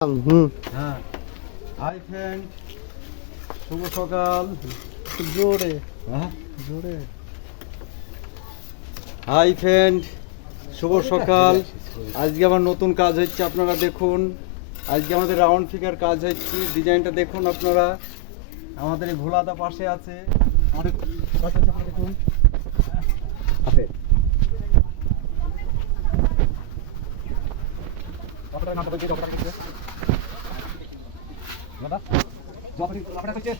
হ্যাঁ, hi friend, শুভ সকাল। জোরে হ্যাঁ, জোরে হাই ফ্রেন্ড, শুভ সকাল। আজকে আমার নতুন কাজ হচ্ছে, আপনারা দেখুন। আজকে আমাদের রাউন্ড ফিগার কাজ হচ্ছে, ডিজাইনটা দেখুন আপনারা। আমাদের এই ভোলাদা পাশে আছে, আমাদের কাজ হচ্ছে, আপনারা দেখুন। হাতে কতটা নাম বলছে, কতটা করছে দাদা, যতটি আপনারা করছে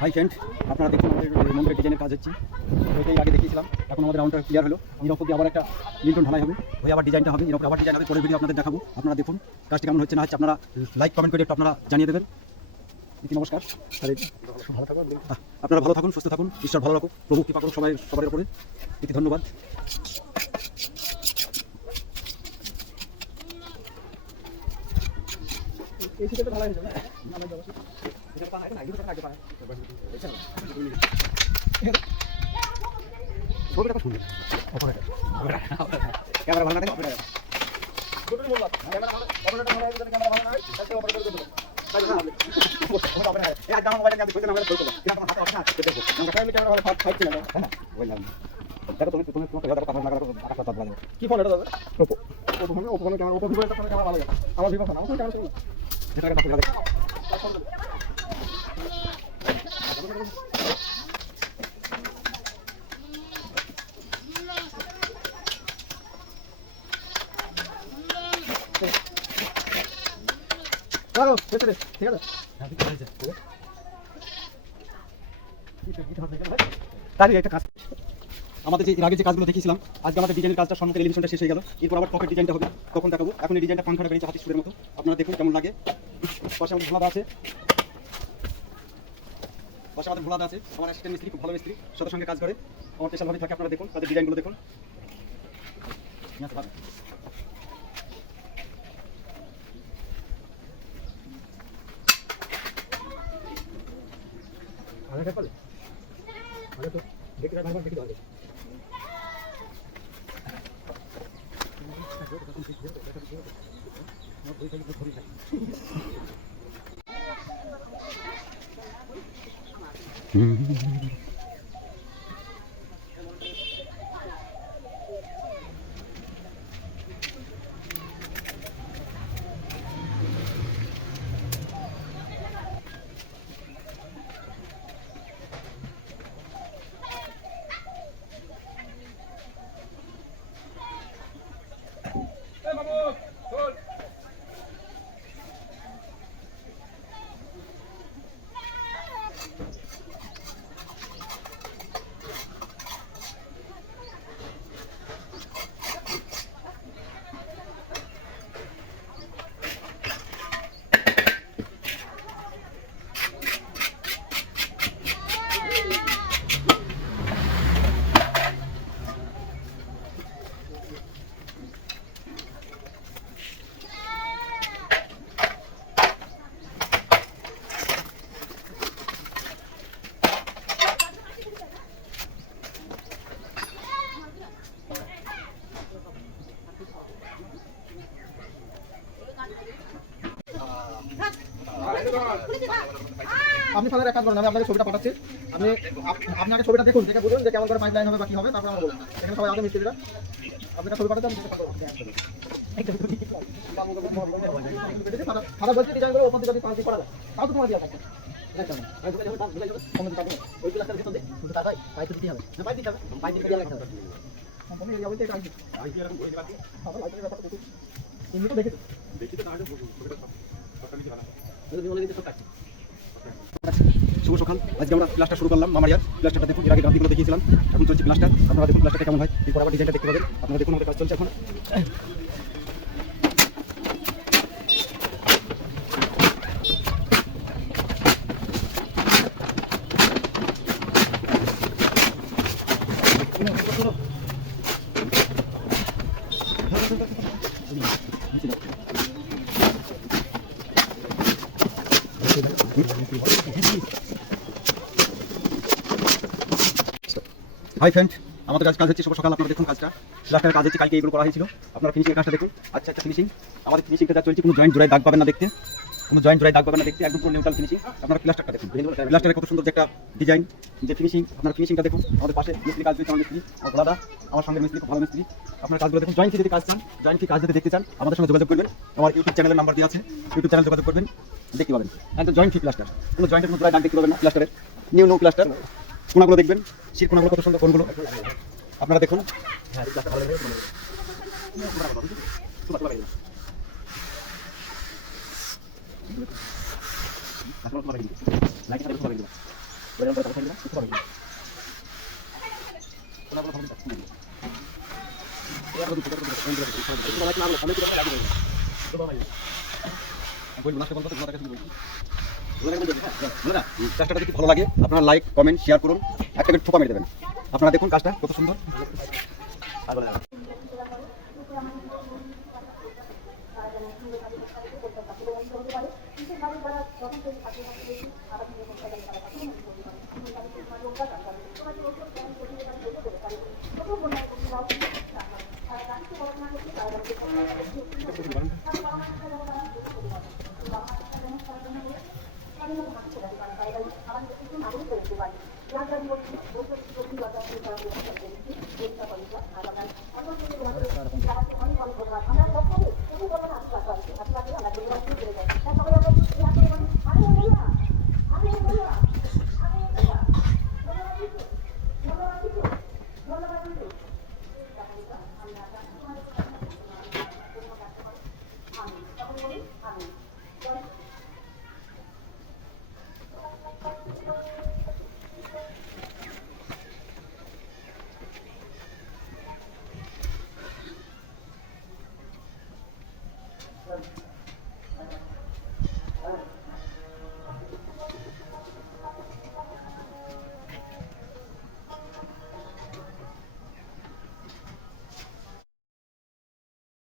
হাই ফ্রেন্ড, আপনারা দেখুন আমাদের মন্দিরের ডিজাইনের কাজ হচ্ছে। ওইটাই আগে দেখিয়েছিলাম, এখন আমাদের রাউন্ডটা ক্লিয়ার হলো। এরকম দিয়ে আবার একটা লিন্টন ঢালাই হবে, হয়ে আবার ডিজাইনটা হবে, এরকম আবার ডিজাইন হবে। পরের ভিডিও আপনাদের দেখাবো। আপনারা দেখুন কাজটা কেমন হচ্ছে না হচ্ছে, আপনারা লাইক কমেন্ট করে একটু আপনারা জানিয়ে দেবেন। নমস্কার। আপনারা ভালো থাকুন, সুস্থ থাকুন, ঈশ্বর ভালো রাখুক, প্রভু কৃপা করুন সবার উপরে। ধন্যবাদ। এই শীতে তো ভালো হয়ে যাবে। ক্যামেরা ভালো না থাকে কি ফোন এটা দাদা? ওপো ফোনে ক্যামেরা, ওপো ভিভো একটা ক্যামেরা ভালো যায়। আমার ভিভো ফোন, আমার ক্যামেরা চলে না। ঠিক আছে একটা কাজ, আমাদের যে এর আগে যে কাজগুলো দেখিয়েছিলাম, আজকে আমাদের ডিজাইনের কাজটা সম্মুখের এলিভেশনটা শেষ হয়ে গেল। এরপর আবার টপের ডিজাইনটা হবে, তখন দেখাবো। এখন এই ডিজাইনটা পাংখাটা বেরিয়েছে হাতি সুরের মতো, আপনারা দেখুন কেমন লাগে। পাশে আমাদের ভোলাদা আছে, আমার অ্যাসিস্ট্যান্ট মিস্ত্রি, খুব ভালো মিস্ত্রি, সাথে সঙ্গে কাজ করে, আমার স্পেশালভাবে থাকে। আপনারা দেখুন তাদের ডিজাইনগুলো দেখুন। আপনি তাহলে এক কাজ করেন, আমি আপনাকে ছবিটা পাঠাচ্ছি। আপনি আপনাকে ছবিটা দেখুন, দেখে বুঝুন যে কেমন করে পাইপ লাইন হবে বা কি হবে, তারপর আমরা বলুন। এখানে সবাই আগে মিস্ত্রিরা আপনাকে ছবি পাঠাচ্ছি। সাদা বলছি ডিজাইন করে ওপর দিকে যদি পাঁচ দিক করা যায়, তাও তো তোমার দিয়ে থাকবে। শুভ সকাল। আজকে আমরা প্লাস্টার শুরু করলাম। মামারিয়ার প্লাস্টারটা দেখুন, এর আগে গান্ধীগুলো দেখিয়েছিলাম, এখন চলছে প্লাস্টার। আপনারা দেখুন প্লাস্টারটা কেমন হয়, এরপর আবার ডিজাইনটা দেখতে পাবেন। আপনারা দেখুন আমাদের কাজ চলছে এখন। হাই ফ্রেন্ড, আমাদের কাজ হচ্ছে শুভ সকাল। আপনারা দেখুন কাজটা, প্লাস্টারের কাজ হচ্ছে, কালকে এইগুলো করা হয়েছিল। আপনারা ফিনিশিংয়ের কাজটা দেখুন। আচ্ছা ফিনিশিং, আমাদের ফিনিশিংটা যা চলছে, কোনো জয়েন্ট জোড়ায় দাগ পাবেন না দেখতে, কোনো জয়েন্ট জোড়ায় দাগ পাবেন না দেখতে, একদম পুরো নিউট্রাল ফিনিশিং। আপনারা প্লাস্টারটা দেখুন, প্লাস্টারের কত সুন্দর যে একটা ডিজাইন, যে ফিনিশিং, আপনার ফিনিশিংটা দেখুন। আমাদের পাশে মিস্ত্রি কাজ করছে, আমার মিস্ত্রি, আমার দাদা, আমার সঙ্গে মিস্ত্রি, খুব ভালো মিস্ত্রি। আপনার কাজগুলো দেখুন। জয়েন্ট যদি কাজ চান, জয়েন্ট কাজ যদি দেখতে চান, আমাদের সঙ্গে যোগাযোগ করবেন। আমার ইউটিউব চ্যানেলের নাম্বার দেওয়া আছে, ইউটিউব চ্যানেল যোগাযোগ করবেন, দেখতে পাবেন। একদম জয়েন্ট ফি প্লাস্টার, কোনো জয়েন্টের কোনো জোড়ায় দাগ দেখতে পাবেন না প্লাস্টারের, নিউ প্লাস্টার। কোনাগুলো দেখবেন, শির কোনাগুলো কত সুন্দর, কোনগুলো আপনারা দেখুন। কাজটা যদি ভালো লাগে, আপনারা লাইক কমেন্ট শেয়ার করুন, একটা করে ঠোপা মেরে দেবেন। আপনারা দেখুন কাজটা কত সুন্দর।